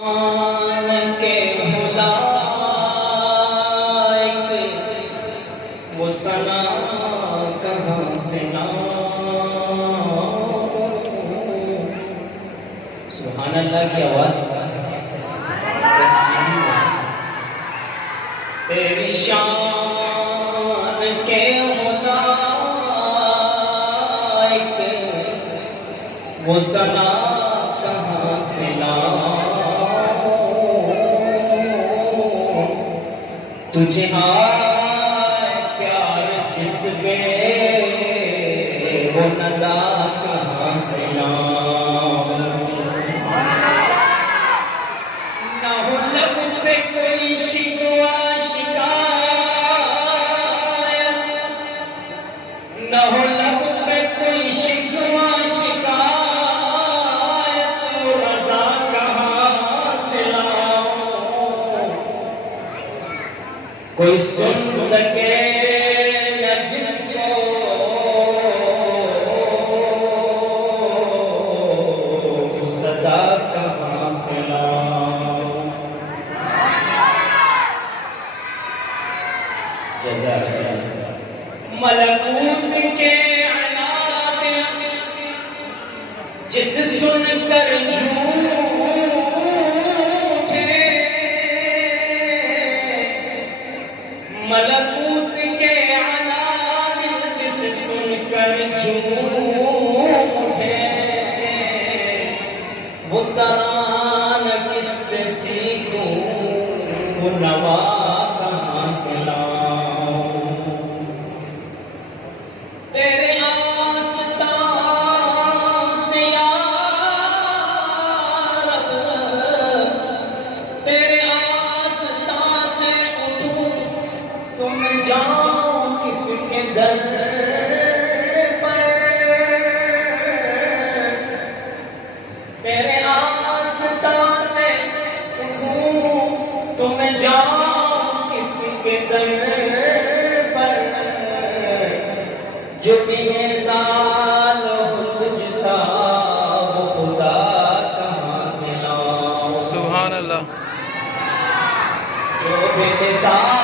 के हुलाइक वो सना कहाँ से सुभान अल्लाह की आवाज तेरी शान के हुलाइक वो सना कहाँ से तुझे आए प्यार जिसके वो नदा कहाँ से ना हो लब पे कोई शिकवा शिकायत, ना हो लब पे कोई शिकवा शिकायत, वो रज़ा कहाँ से लाऊं कोई सुन सके न जिसको सदा कहाँ से लाऊं। मलकूत के अनादे जिस सुनकर झूठे, मलकूत के अनादे जिस सुनकर झूठे, वो तरान किससे सीखूं वो नवा कहाँ से लाऊं। तेरे आस्तां से या रब, तेरे आस्तां से उठूं तुम जाओ किसके दर पर, तेरे आस्तां से उठूं तुम जाओ किसके दर पर, जो बेमिसाल हो तुझसा वो खुदा कहाँ से लाऊं। सुभान अल्लाह। जो बेमिसाल